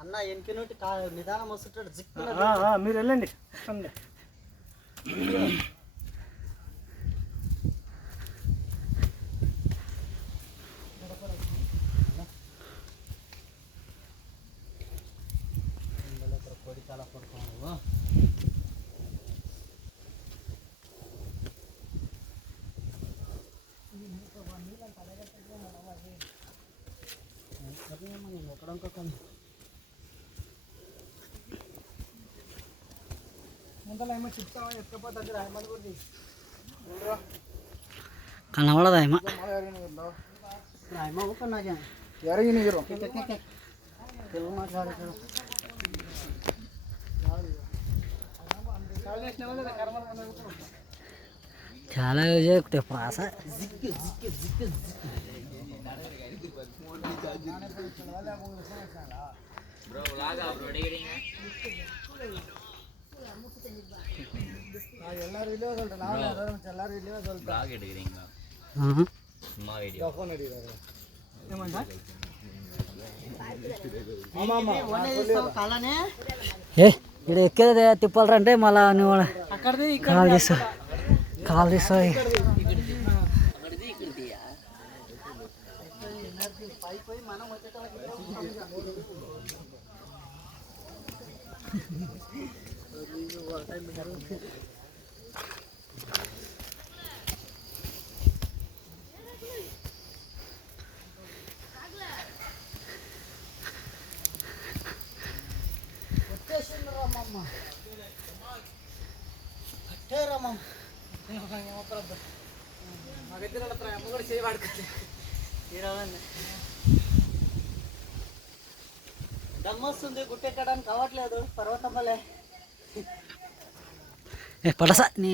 అన్న ఎనికి నుండి నిదానం వస్తుంటాడు జిక్కు. మీరు వెళ్ళండి. కోడి చాలా పడుకోను. కనబడదా ఏమో తెలుగు మాట్లాడతాడు. చాలా చెప్తే ప్రాస జిక్కు జిక్కు జిక్కు ఇక్కడ ఎక్కేది తిప్పాలంటే మళ్ళా నువ్వు కాల్ తీస్తావు కాల్ తీస్తావు. దమ్మొస్తుంది గుట్టెక్కడానికి అవ్వట్లేదు పర్వతమ్మలే పడసా నీ